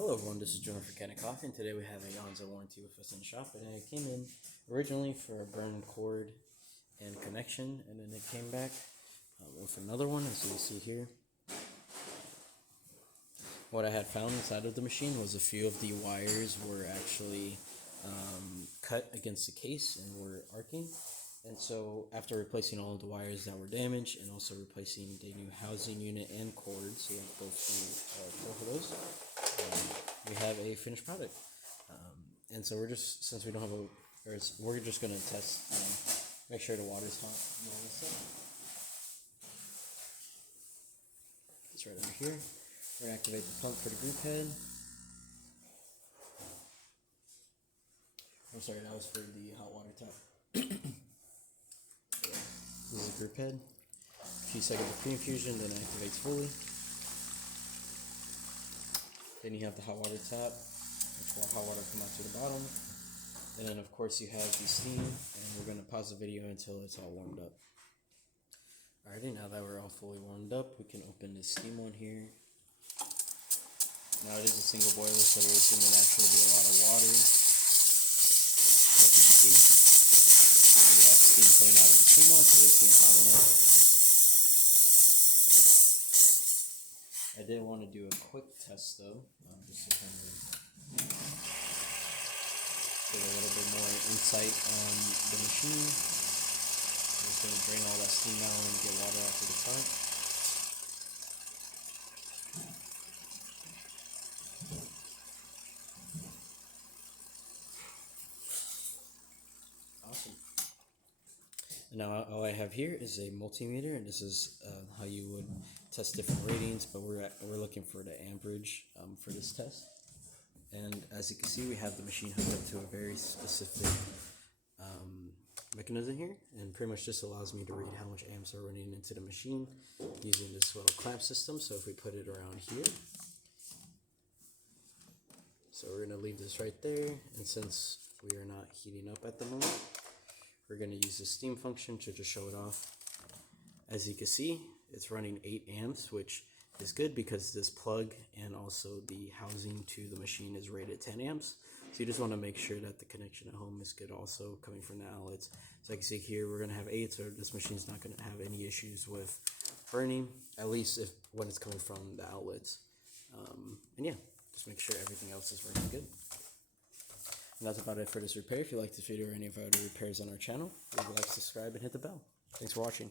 Hello everyone, this is Jonah for Kanen Coffee, and today we have a Anza warranty with us in the shop, and it came in originally for a burned cord and connection, and then it came back with another one, as you see here. What I had found inside of the machine was a few of the wires were actually cut against the case and were arcing. And so after replacing all of the wires that were damaged and also replacing the new housing unit and cords, so we have to go through both of those, we have a finished product. And so we're just, since we don't have we're just going to test, make sure the water's hot and all this stuff. It's right under here. We're going to activate the pump for the group head. I'm sorry, that was for the hot water tap. This is the group head. A few seconds of pre-infusion, then it activates fully. Then you have the hot water tap, which will hot water come out to the bottom. And then of course you have the steam, and we're going to pause the video until it's all warmed up. Alrighty, now that we're all fully warmed up, we can open this steam one here. Now it is a single boiler, so there is going to naturally be a lot of water. As you can see, we have steam coming out of the steam one, so it's getting hot enough. I did want to do a quick test though, just to kind of get a little bit more insight on the machine. I'm just going to drain all that steam out and get water out to the front. Awesome. Now all I have here is a multimeter, and this is how you would test different ratings, but we're looking for the amperage for this test. And as you can see, we have the machine hooked up to a very specific mechanism here, and pretty much just allows me to read how much amps are running into the machine using this little clamp system. So if we put it around here, so we're going to leave this right there, and since we are not heating up at the moment, we're going to use the steam function to just show it off. As you can see, it's running 8 amps, which is good because this plug and also the housing to the machine is rated 10 amps. So you just want to make sure that the connection at home is good also coming from the outlets. So like you see here, we're going to have 8, so this machine's not going to have any issues with burning, at least when it's coming from the outlets. And yeah, just make sure everything else is working good. And that's about it for this repair. If you like this video or any of our other repairs on our channel, leave a like, subscribe, and hit the bell. Thanks for watching.